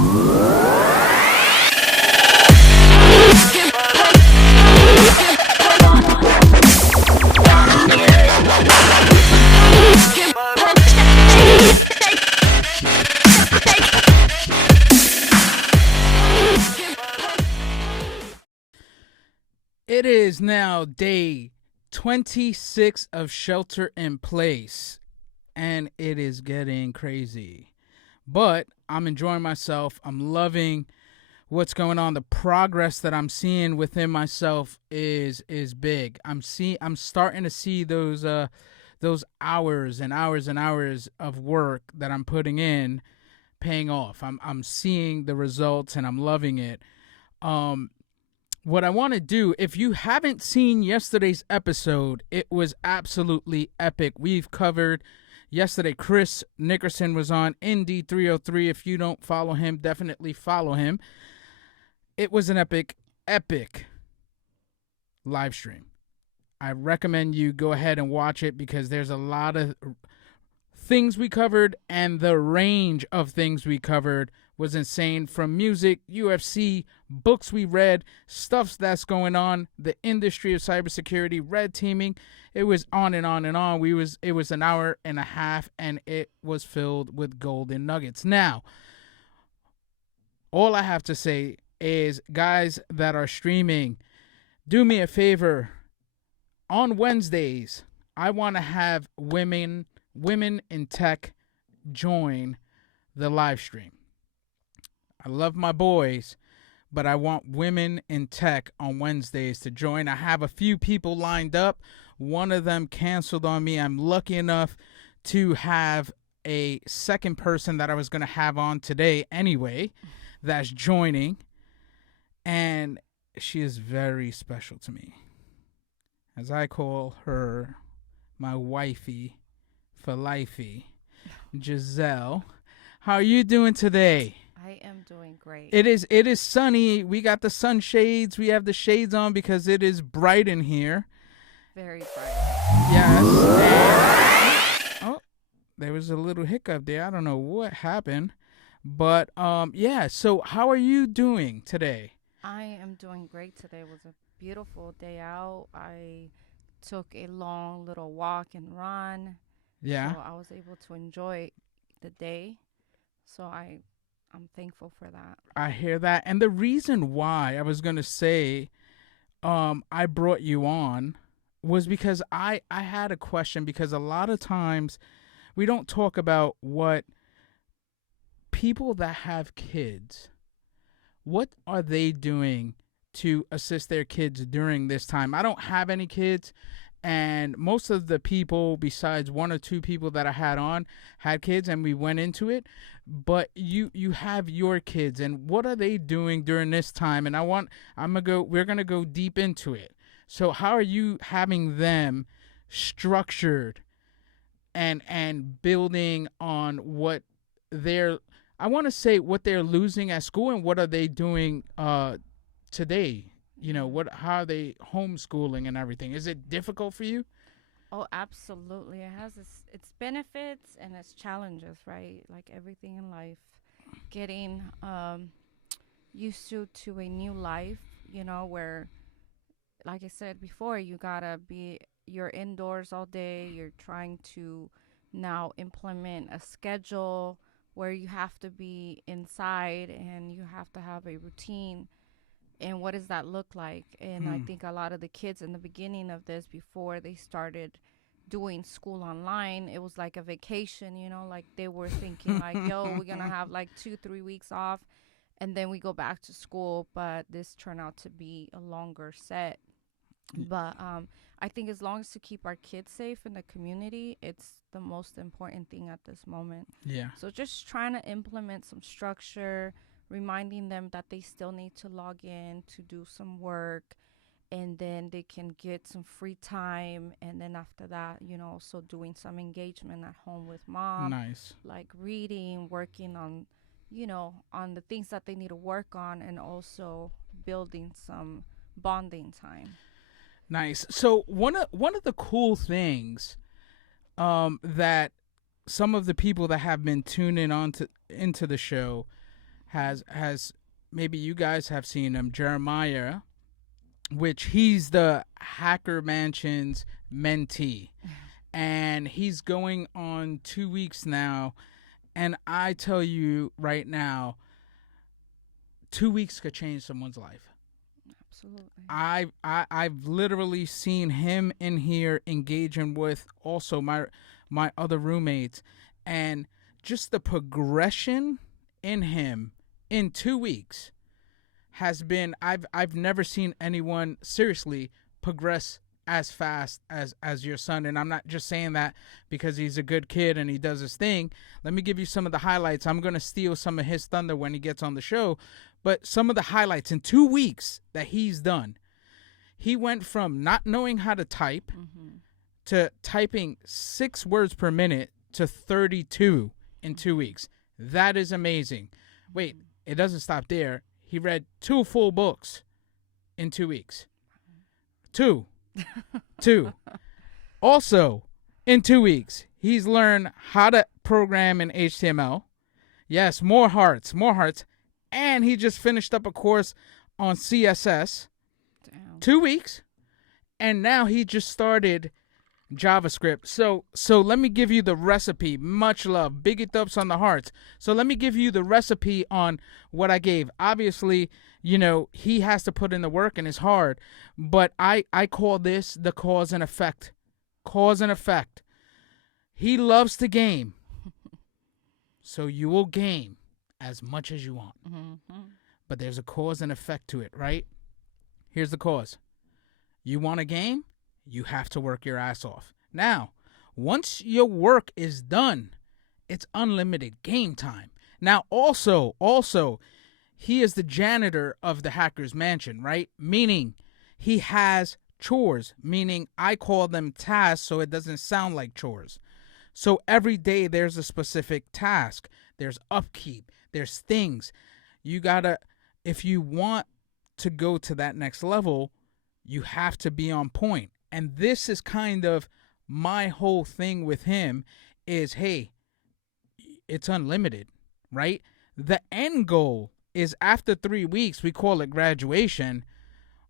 It is now day 26 of Shelter in Place, and it is getting crazy. But I'm enjoying myself. I'm loving what's going on. The progress that I'm seeing within myself is big. I'm starting to see those hours and hours and hours of work that I'm putting in paying off. I'm seeing the results and I'm loving it. Um what I want to do, if you haven't seen yesterday's episode, it was absolutely epic. We've covered yesterday. Chris Nickerson was on Indy 303. If you don't follow him, definitely follow him. It was an epic live stream. I recommend you go ahead and watch it because there's a lot of things we covered, and the range of things we covered was insane. From music, UFC, books we read, stuff that's going on, the industry of cybersecurity, red teaming. It was on and on and on. It was an hour and a half, and it was filled with golden nuggets. Now, all I have to say is, guys that are streaming, do me a favor. On Wednesdays, I want to have women in tech join the live stream. I love my boys, but I want women in tech on Wednesdays to join. I have a few people lined up. One of them canceled on me. I'm lucky enough to have a second person that I was going to have on today anyway that's joining, and she is very special to me. As I call her my wifey for lifey, Giselle. How are you doing today? I am doing great. It is sunny. We got the sunshades. We have the shades on because it is bright in here. Very bright. Yes. Oh, there was a little hiccup there. I don't know what happened. But yeah, so how are you doing today? I am doing great today. It was a beautiful day out. I took a long little walk and run. Yeah. So I was able to enjoy the day. So I'm thankful for that. I hear that. And the reason why I was going to say I brought you on was because I had a question, because a lot of times we don't talk about what people that have kids, what are they doing to assist their kids during this time? I don't have any kids, and most of the people, besides one or two people that I had on, had kids, and we went into it. But you have your kids, and what are they doing during this time? And we're gonna go deep into it. So how are you having them structured and building on what they're, I want to say, what they're losing at school, and what are they doing today? You know, how are they homeschooling and everything? Is it difficult for you? Oh, absolutely. It has its benefits and its challenges, right? Like everything in life. Getting used to a new life, where, like I said before, you're indoors all day. You're trying to now implement a schedule where you have to be inside and you have to have a routine. And what does that look like? And I think a lot of the kids in the beginning of this, before they started doing school online, it was like a vacation, like they were thinking like, yo, we're going to have like 2-3 weeks off and then we go back to school. But this turned out to be a longer set. But I think as long as to keep our kids safe in the community, it's the most important thing at this moment. Yeah. So just trying to implement some structure, reminding them that they still need to log in to do some work, and then they can get some free time. And then after that, also doing some engagement at home with mom. Nice. Like reading, working on, on the things that they need to work on, and also building some bonding time. Nice. So one of the cool things that some of the people that have been tuning into the show has maybe you guys have seen him, Jeremiah, which he's the Hacker Mansion's mentee, and he's going on 2 weeks now. And I tell you right now, 2 weeks could change someone's life. Absolutely. I've literally seen him in here engaging with also my other roommates, and just the progression in him in 2 weeks has been, I've never seen anyone seriously progress as fast as your son. And I'm not just saying that because he's a good kid and he does his thing. Let me give you some of the highlights. I'm going to steal some of his thunder when he gets on the show, but some of the highlights in 2 weeks that he's done. He went from not knowing how to type to typing 6 words per minute to 32 in 2 weeks. That is amazing. Wait, it doesn't stop there. He read 2 full books in 2 weeks. Two. Also, in 2 weeks, he's learned how to program in HTML. Yes, more hearts. And he just finished up a course on CSS. Damn. 2 weeks. And now he just started JavaScript. So let me give you the recipe. Much love. Biggie thups on the hearts. So let me give you the recipe on what I gave. Obviously, he has to put in the work and it's hard. But I call this the cause and effect. Cause and effect. He loves to game. So you will game as much as you want. But there's a cause and effect to it, right? Here's the cause. You want a game? You have to work your ass off. Now, once your work is done, it's unlimited game time. Now, also, he is the janitor of the Hacker's Mansion, right? Meaning he has chores, meaning I call them tasks so it doesn't sound like chores. So every day there's a specific task. There's upkeep. There's things. You gotta, if you want to go to that next level, you have to be on point. And this is kind of my whole thing with him is, hey, it's unlimited, right? The end goal is after 3 weeks, we call it graduation.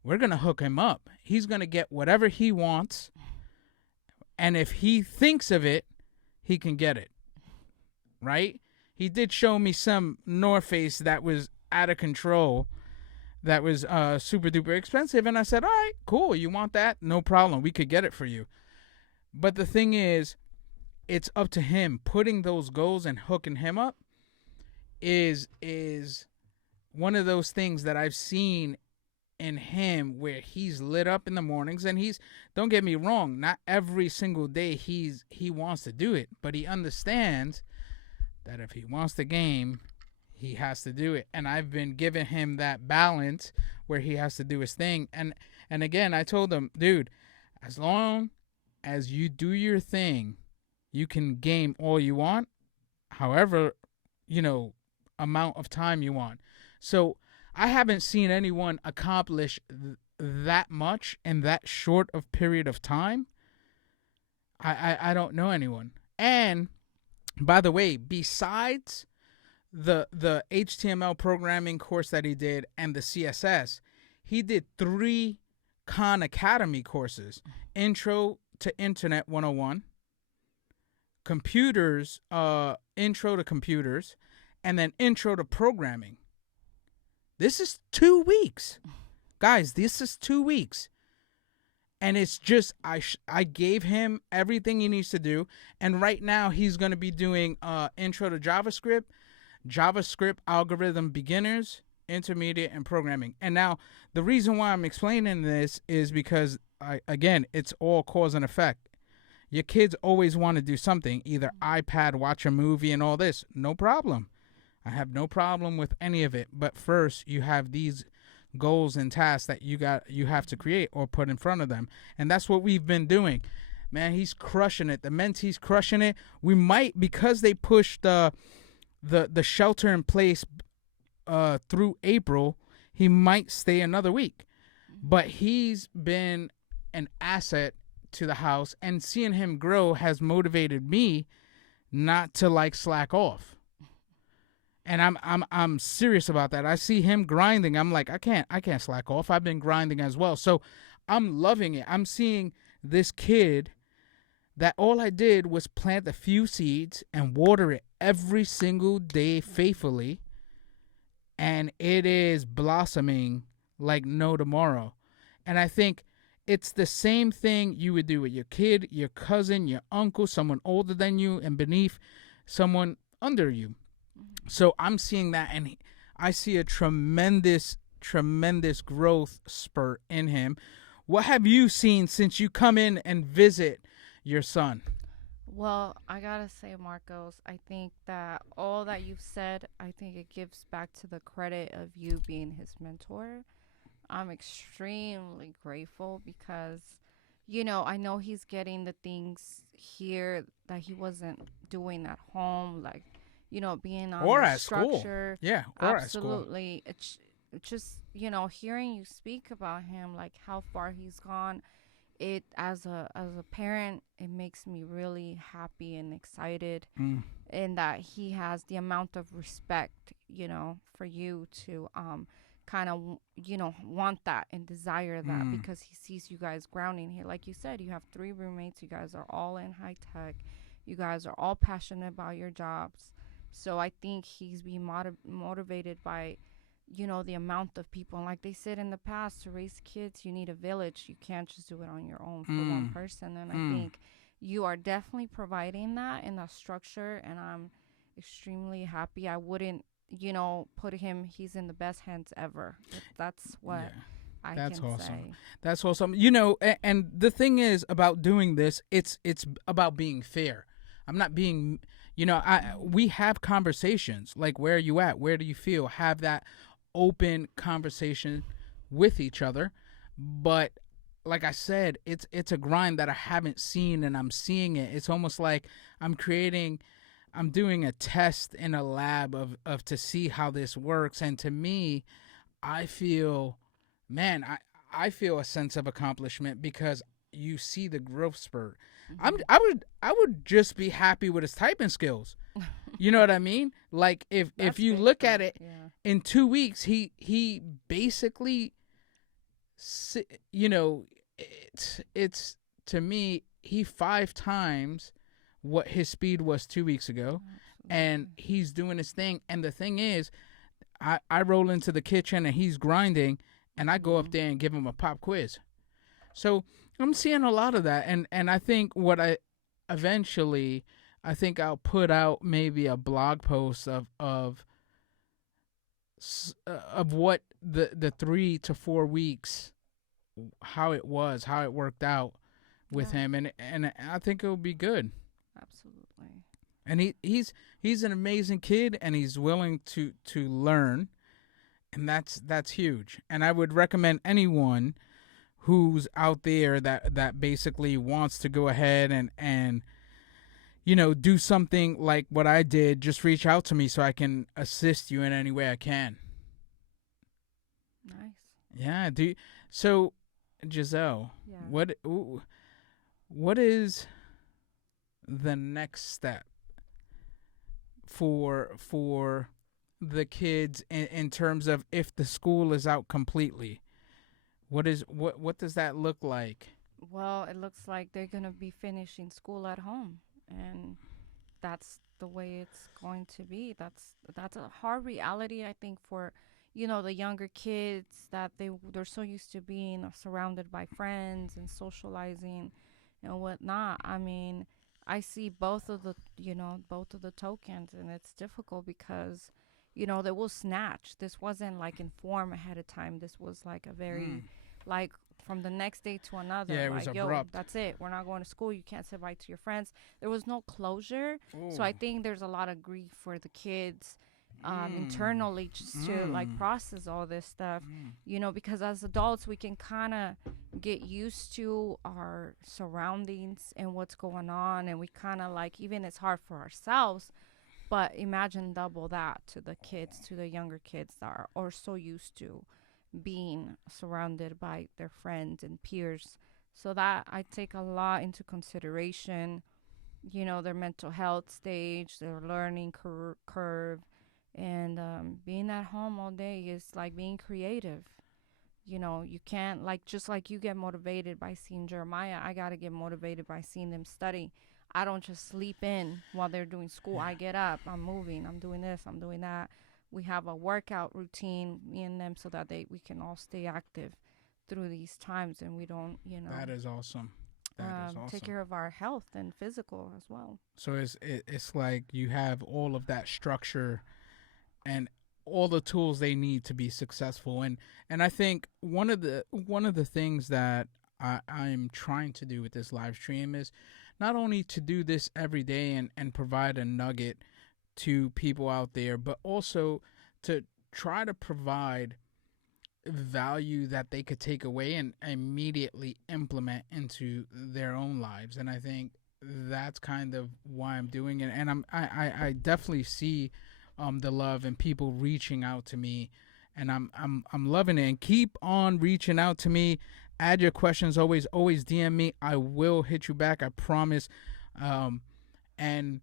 We're going to hook him up. He's going to get whatever he wants. And if he thinks of it, he can get it, right? He did show me some North Face that was out of control, that was super duper expensive. And I said, all right, cool. You want that? No problem. We could get it for you. But the thing is, it's up to him. Putting those goals and hooking him up is one of those things that I've seen in him where he's lit up in the mornings. And don't get me wrong, not every single day he wants to do it, but he understands that if he wants the game, he has to do it. And I've been giving him that balance where he has to do his thing. And again, I told him, dude, as long as you do your thing, you can game all you want, however, amount of time you want. So I haven't seen anyone accomplish that much in that short of period of time. I don't know anyone. And by the way, besides the HTML programming course that he did and the CSS, he did 3 Khan Academy courses: Intro to Internet 101, Computers, Intro to Computers, and then Intro to Programming. This is 2 weeks. Guys, this is 2 weeks. And it's just, I gave him everything he needs to do. And right now he's going to be doing Intro to JavaScript algorithm beginners, intermediate, and programming. And now the reason why I'm explaining this is because, again, it's all cause and effect. Your kids always want to do something, either iPad, watch a movie, and all this. No problem. I have no problem with any of it. But first, you have these goals and tasks that you have to create or put in front of them. And that's what we've been doing. Man, he's crushing it. The mentee's crushing it. We might, because they pushed the shelter in place through April, he might stay another week. But he's been an asset to the house, and seeing him grow has motivated me not to slack off. And I'm serious about that. I see him grinding. I'm like, I can't slack off. I've been grinding as well. So I'm loving it. I'm seeing this kid that all I did was plant a few seeds and water it every single day faithfully, and it is blossoming like no tomorrow. And I think it's the same thing you would do with your kid, your cousin, your uncle, someone older than you and beneath someone under you. So I'm seeing that, and I see a tremendous, tremendous growth spurt in him. What have you seen since you come in and visit your son? Well, I gotta say, Marcos, I think that all that you've said, I think it gives back to the credit of you being his mentor. I'm extremely grateful because, I know he's getting the things here that he wasn't doing at home, like, being on Or the at school. structure. Yeah, or at school. Absolutely. It's just, hearing you speak about him, like how far he's gone, it as a parent, it makes me really happy and excited, Mm, in that he has the amount of respect, for you to kind of want that and desire that, mm, because he sees you guys grounding here. Like you said, you have three roommates, you guys are all in high tech, you guys are all passionate about your jobs. So I think he's being motivated by the amount of people. And like they said in the past, to raise kids, you need a village. You can't just do it on your own for one mm, person. And I mm. think you are definitely providing that in that structure. And I'm extremely happy. I wouldn't, put him, he's in the best hands ever. That's what Yeah, I that's can awesome. say. That's awesome. And the thing is about doing this, it's about being fair. I'm not being, I we have conversations like, where are you at? Where do you feel? Have that open conversation with each other. But like I said, it's a grind that I haven't seen, and I'm seeing it. It's almost like I'm creating I'm doing a test in a lab of to see how this works. And to me, I feel, man, I feel a sense of accomplishment because you see the growth spurt. Hmm. I would just be happy with his typing skills. You know what I mean? Like, if That's you big look at stuff. it, Yeah. in 2 weeks, he basically, you know, it's to me, he 5 times what his speed was 2 weeks ago, and Absolutely. he's doing his thing. And the thing is, I roll into the kitchen and he's grinding, and I go up Hmm. there and give him a pop quiz. So I'm seeing a lot of that, and I think what I eventually, I think I'll put out maybe a blog post of what the 3 to 4 weeks, how it was, how it worked out with Yeah. him, and I think it'll be good. Absolutely. And he's an amazing kid, and he's willing to learn, and that's huge. And I would recommend anyone who's out there that basically wants to go ahead and do something like what I did, just reach out to me so I can assist you in any way I can. Nice. Yeah, so, Giselle, Yeah. what is the next step for the kids in terms of, if the school is out completely? What does that look like? Well, it looks like they're going to be finishing school at home, and that's the way it's going to be. That's a hard reality, I think, for the younger kids, that they're so used to being surrounded by friends and socializing and whatnot. I mean, I see both of the tokens, and it's difficult because they will snatch. This wasn't like informed ahead of time. This was like a very, Mm. like, from the next day to another, Yeah, it was like, yo, abrupt. that's it, we're not going to school, you can't say bye to your friends. There was no closure. So Ooh. I think there's a lot of grief for the kids, Mm. internally, just to like Mm. process all this stuff, Mm. because as adults we can kind of get used to our surroundings and what's going on, and we kind of, like, even it's hard for ourselves, but imagine double that to the kids, to the younger kids that are so used to being surrounded by their friends and peers. So that I take a lot into consideration, their mental health stage, their learning curve, And being at home all day is like being creative. You know, you can't, like, just like you get motivated by seeing Jeremiah, I got to get motivated by seeing them study. I don't just sleep in while they're doing school. I get up, I'm moving, I'm doing this, I'm doing that. We have a workout routine, me and them, so that we can all stay active through these times, and we don't, That is awesome. That is take awesome. care of our health and physical as well. So it's like you have all of that structure and all the tools they need to be successful. And I think one of the things that I'm trying to do with this live stream is not only to do this every day and provide a nugget to people out there, but also to try to provide value that they could take away and immediately implement into their own lives. And I think that's kind of why I'm doing it. And I definitely see the love and people reaching out to me, and I'm loving it. And keep on reaching out to me. Add your questions. Always DM me. I will hit you back. I promise. And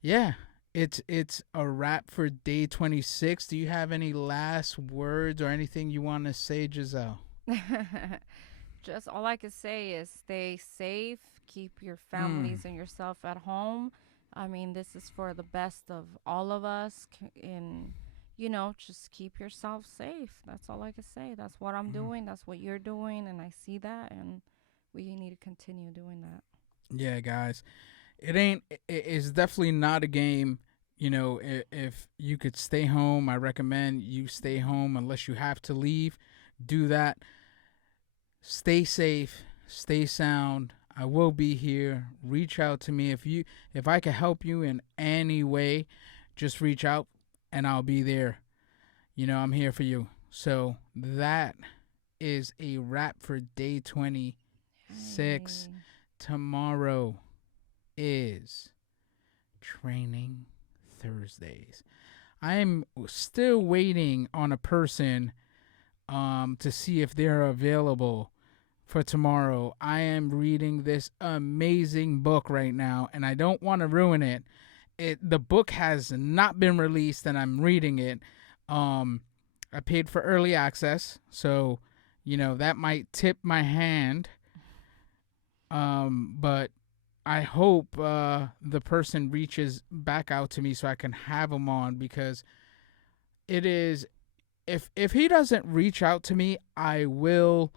yeah, it's a wrap for day 26. Do you have any last words or anything you want to say, Giselle? Just all I can say is stay safe, keep your Mm. families and yourself at home. I mean, this is for the best of all of us. And, just keep yourself safe. That's all I can say. That's what I'm Mm. doing. That's what you're doing. And I see that. And we need to continue doing that. Yeah, guys. It ain't. It's definitely not a game. If you could stay home, I recommend you stay home unless you have to leave. Do that. Stay safe. Stay sound. I will be here. Reach out to me if I can help you in any way. Just reach out, and I'll be there. I'm here for you. So that is a wrap for day 26. Hey. Tomorrow is Training Thursdays. I'm still waiting on a person to see if they're available for tomorrow. I am reading this amazing book right now, and I don't want to ruin it. The book has not been released, and I'm reading it. I paid for early access, so that might tip my hand. But I hope the person reaches back out to me so I can have him on, because it is, if he doesn't reach out to me, I'll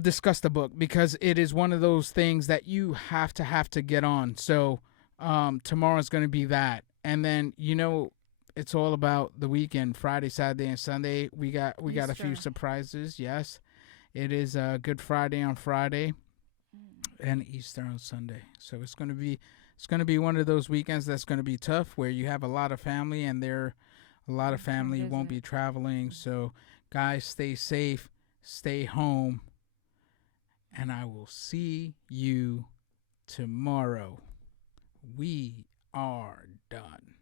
discuss the book, because it is one of those things that you have to get on. So tomorrow's going to be that. And then it's all about the weekend, Friday, Saturday, and Sunday. We got a few Easter. surprises. Yes. It is Good Friday on Friday and Easter on Sunday. So it's gonna be one of those weekends that's gonna be tough, where you have a lot of family, and a lot of Come family won't visit. be traveling. So guys, stay safe, stay home, and I will see you tomorrow. We are done.